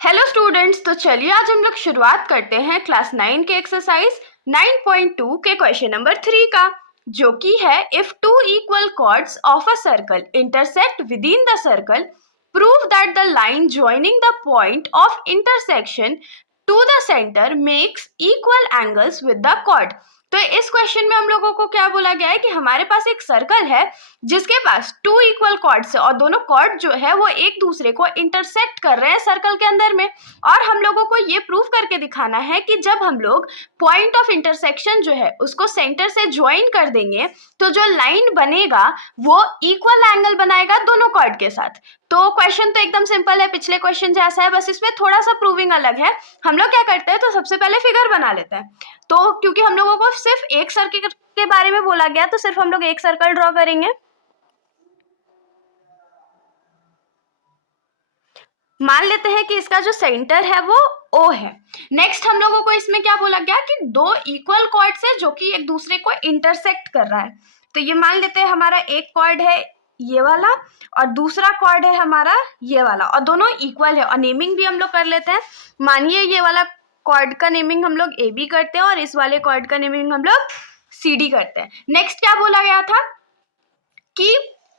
Hello students, तो चलिए आज हम लोग शुरुआत करते हैं क्लास 9 के एक्सरसाइज 9.2 के क्वेश्चन नंबर 3 का, जो कि है if two equal chords of a circle intersect with in the circle prove that the line joining the point of intersection to the centre makes equal angles with the chord. तो इस question में हम लोगों को क्या बोला गया है कि हमारे पास एक सर्कल है जिसके पास टू इक्वल कॉर्ड्स है और दोनों कॉर्ड जो है वो एक दूसरे को इंटरसेक्ट कर रहे हैं सर्कल के अंदर में, और हम लोगों को ये प्रूव करके दिखाना है कि जब हम लोग पॉइंट ऑफ इंटरसेक्शन जो है उसको सेंटर से ज्वाइन कर देंगे तो जो लाइन बनेगा वो इक्वल एंगल बनाएगा दोनों कॉर्ड के साथ। तो क्वेश्चन तो एकदम सिंपल है, पिछले क्वेश्चन जैसा है, बस इसमें थोड़ा सा प्रूविंग अलग है। हम लोग क्या करते हैं, तो सबसे पहले फिगर बना लेते हैं। तो क्योंकि हम लोगों को सिर्फ एक सर्कल के बारे में बोला गया तो सिर्फ हम लोग एक सर्कल ड्रॉ करेंगे। मान लेते हैं कि इसका जो सेंटर है वो O है। नेक्स्ट हम लोगों को इसमें क्या बोला गया कि दो इक्वल कॉर्ड्स है जो कि एक दूसरे को इंटरसेक्ट कर रहा है। तो ये मान लेते हैं हमारा एक कॉर्ड है ये वाला और दूसरा कॉर्ड है हमारा ये वाला, और दोनों इक्वल है। और नेमिंग भी हम लोग कर लेते हैं। मानिए ये वाला कॉर्ड का नेमिंग हम लोग AB करते हैं और इस वाले कॉर्ड का नेमिंग हम लोग CD करते हैं। नेक्स्ट क्या बोला गया था कि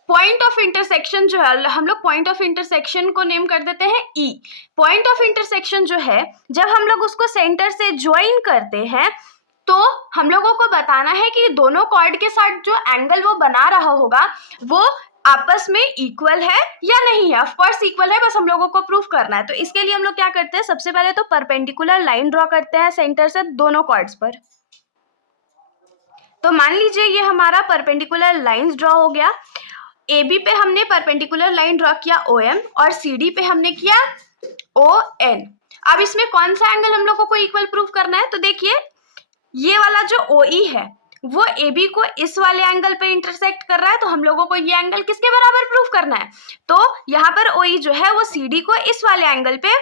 पॉइंट ऑफ इंटरसेक्शन जो है, हम लोग पॉइंट ऑफ इंटरसेक्शन को नेम कर देते हैं E। पॉइंट ऑफ इंटरसेक्शन जो है जब हम लोग उसको सेंटर से ज्वाइन करते हैं तो हम लोगों को बताना है कि दोनों कॉर्ड के साथ जो एंगल वो बना रहा होगा वो आपस में इक्वल है या नहीं है। ऑफ कोर्स इक्वल है, बस हम लोगों को प्रूफ करना है। तो इसके लिए हम लोग क्या करते हैं, सबसे पहले तो परपेंडिकुलर लाइन ड्रॉ करते हैं सेंटर से दोनों कॉर्ड्स पर। तो मान लीजिए ये हमारा परपेंडिकुलर लाइंस ड्रॉ हो गया। AB पे हमने परपेंडिकुलर लाइन ड्रॉ किया OM और CD पे हमने किया ON। अब इसमें कौन सा एंगल हम लोगों को इक्वल प्रूफ करना है, तो देखिए ये वाला जो OE है वो AB को इस वाले एंगल पे इंटरसेक्ट कर रहा है, तो हम लोगों को ये एंगल किसके बराबर प्रूफ करना है, तो यहाँ पर OE जो है वो CD को इस वाले एंगल पे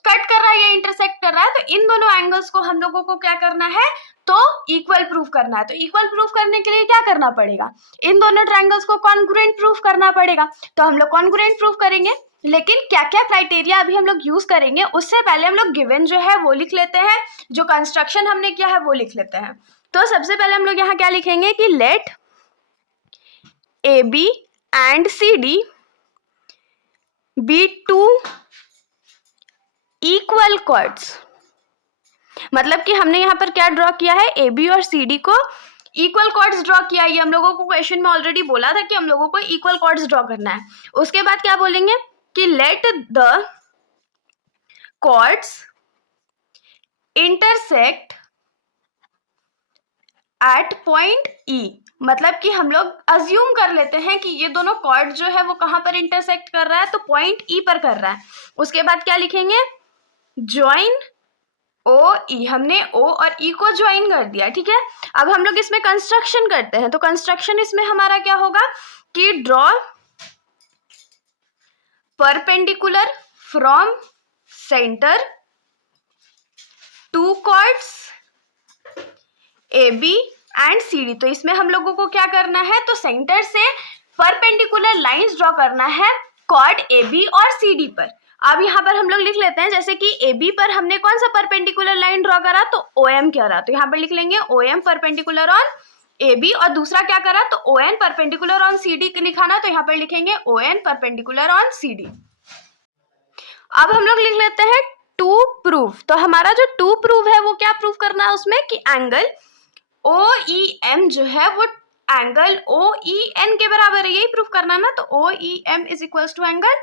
कट कर रहा है या इंटरसेक्ट कर रहा है। तो इन दोनों एंगल्स को हम लोगों को क्या करना है, तो इक्वल प्रूफ करना है। तो इक्वल प्रूफ करने के लिए क्या करना पड़ेगा, इन दोनों ट्रायंगल्स को कॉन्ग्रुएंट प्रूफ करना पड़ेगा। तो हम लोग कॉन्ग्रुएंट प्रूफ करेंगे, लेकिन क्या क्या क्राइटेरिया अभी हम लोग यूज करेंगे उससे पहले हम लोग गिवन जो है वो लिख लेते हैं, जो कंस्ट्रक्शन हमने किया है वो लिख लेते हैं। तो सबसे पहले हम लोग यहाँ क्या लिखेंगे कि let AB and CD be two equal chords. मतलब कि हमने यहाँ पर क्या ड्रॉ किया है, AB और CD को इक्वल कॉर्ड्स ड्रॉ किया। ये हम लोगों को क्वेश्चन में ऑलरेडी बोला था कि हम लोगों को इक्वल कॉर्ड्स ड्रॉ करना है। उसके बाद क्या बोलेंगे कि let the chords intersect at point E। मतलब कि हम लोग अज्यूम कर लेते हैं कि ये दोनों कॉर्ड जो है वो कहाँ पर इंटरसेक्ट कर रहा है, तो पॉइंट E पर कर रहा है। उसके बाद क्या लिखेंगे, ज्वाइन OE। हमने O और E को ज्वाइन कर दिया, ठीक है। अब हम लोग इसमें कंस्ट्रक्शन करते हैं। तो कंस्ट्रक्शन इसमें हमारा क्या होगा कि draw perpendicular from centre to chords AB and CD। तो इसमें हम लोगों को क्या करना है, तो सेंटर से परपेंडिकुलर लाइंस ड्रॉ करना है कॉर्ड AB और CD पर। अब यहाँ पर हम लोग लिख लेते हैं, जैसे कि AB पर हमने कौन सा परपेंडिकुलर लाइन ड्रॉ करा, तो OM करा। तो यहाँ पर लिख लेंगे OM परपेंडिकुलर ऑन AB, और दूसरा क्या करा, तो ON परपेंडिकुलर ऑन CD लिखा ना, तो यहाँ पर लिखेंगे ON परपेंडिकुलर ऑन CD। अब हम लोग लिख लेते हैं टू प्रूफ। तो हमारा जो टू प्रूफ है वो क्या प्रूफ करना है उसमें कि एंगल OEM जो है वो एंगल OEN के बराबर है, यही प्रूफ करना है ना। तो OEM is equals to angle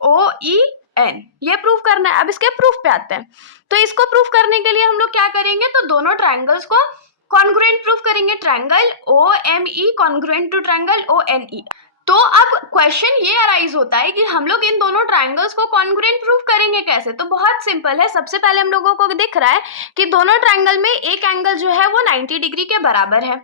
OEN, ये प्रूफ करना है। अब इसके प्रूफ पे आते हैं। तो इसको प्रूफ करने के लिए हम लोग क्या करेंगे, तो दोनों ट्रायंगल्स को कॉन्ग्रुएंट प्रूफ करेंगे। Triangle OME congruent to triangle ONE। तो अब क्वेश्चन ये अराइज होता है कि हम लोग इन दोनों ट्रायंगल्स को कॉन्ग्रुएंट प्रूफ करेंगे कैसे। तो बहुत सिंपल है। सबसे पहले हम लोगों को दिख रहा है कि दोनों ट्रायंगल में एक एंगल जो है वो 90 डिग्री के बराबर है,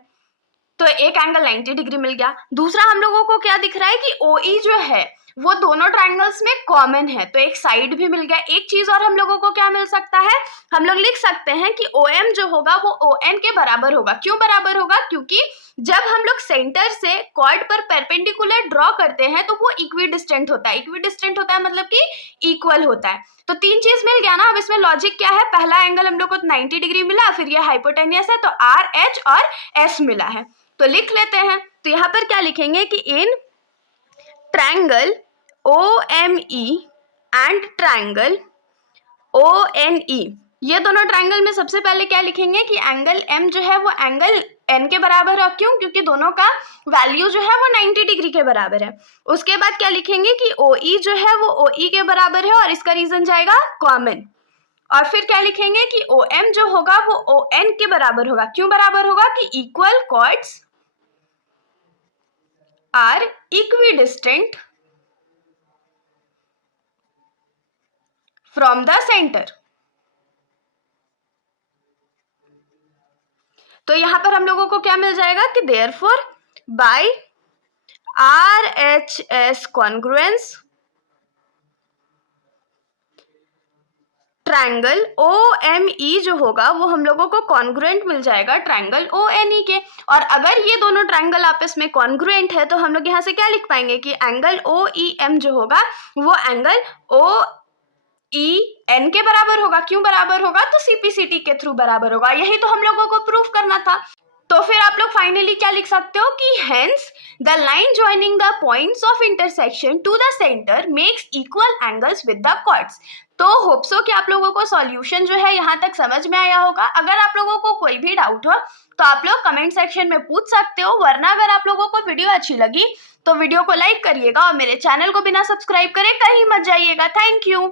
तो एक एंगल 90 डिग्री मिल गया। दूसरा हम लोगों को क्या दिख रहा है कि OE जो है वो दोनों ट्रायंगल्स में कॉमन है, तो एक साइड भी मिल गया। एक चीज और हम लोगों को क्या मिल सकता है, हम लोग लिख सकते हैं कि OM जो होगा वो ON के बराबर होगा। क्यों बराबर होगा, क्योंकि जब हम लोग सेंटर से कॉर्ड पर परपेंडिकुलर ड्रॉ करते हैं तो वो इक्विडिस्टेंट होता है। इक्विडिस्टेंट होता है मतलब कि इक्वल होता है। तो तीन चीज मिल गया ना। अब इसमें लॉजिक क्या है, पहला एंगल हम लोग को 90 डिग्री मिला, फिर ये हाइपोटेनियस है तो आर, एच और एस मिला है। तो लिख लेते हैं। तो यहाँ पर क्या लिखेंगे कि in triangle OME and triangle ONE, ये दोनों ट्रायंगल में सबसे पहले क्या लिखेंगे कि एंगल M जो है वो एंगल N के बराबर है। क्यों? क्योंकि दोनों का वैल्यू जो है वो 90 डिग्री के बराबर है। उसके बाद क्या लिखेंगे कि OE जो है वो OE के बराबर है और इसका रीजन जाएगा कॉमन। और फिर क्या लिखेंगे कि OM जो होगा वो ON के बराबर होगा। क्यों बराबर होगा? कि equal chords are equidistant from the centre. तो यहां पर हम लोगों को क्या मिल जाएगा कि therefore by RHS congruence triangle OME जो होगा वो हम लोगों को कॉन्ग्रुएंट मिल जाएगा ट्रायंगल ONE के। और अगर ये दोनों ट्रायंगल आपस में कॉन्ग्रुएंट है तो हम लोग यहाँ से क्या लिख पाएंगे कि एंगल OEM जो होगा वो एंगल OEN के बराबर होगा। क्यों बराबर होगा? तो CPCT के थ्रू बराबर होगा। यही तो हम लोगों को प्रूफ करना था। तो फिर आप लोग फाइनली क्या लिख सकते हो कि hence the line joining the points of intersection to the centre makes equal angles with the chords. तो होप सो कि आप लोगों को सॉल्यूशन जो है यहाँ तक समझ में आया होगा। अगर आप लोगों को कोई भी डाउट हो तो आप लोग कमेंट सेक्शन में पूछ सकते हो, वरना अगर आप लोगों को वीडियो अच्छी लगी तो वीडियो को लाइक करिएगा और मेरे चैनल को बिना सब्सक्राइब करे कहीं मत जाइएगा। Thank you.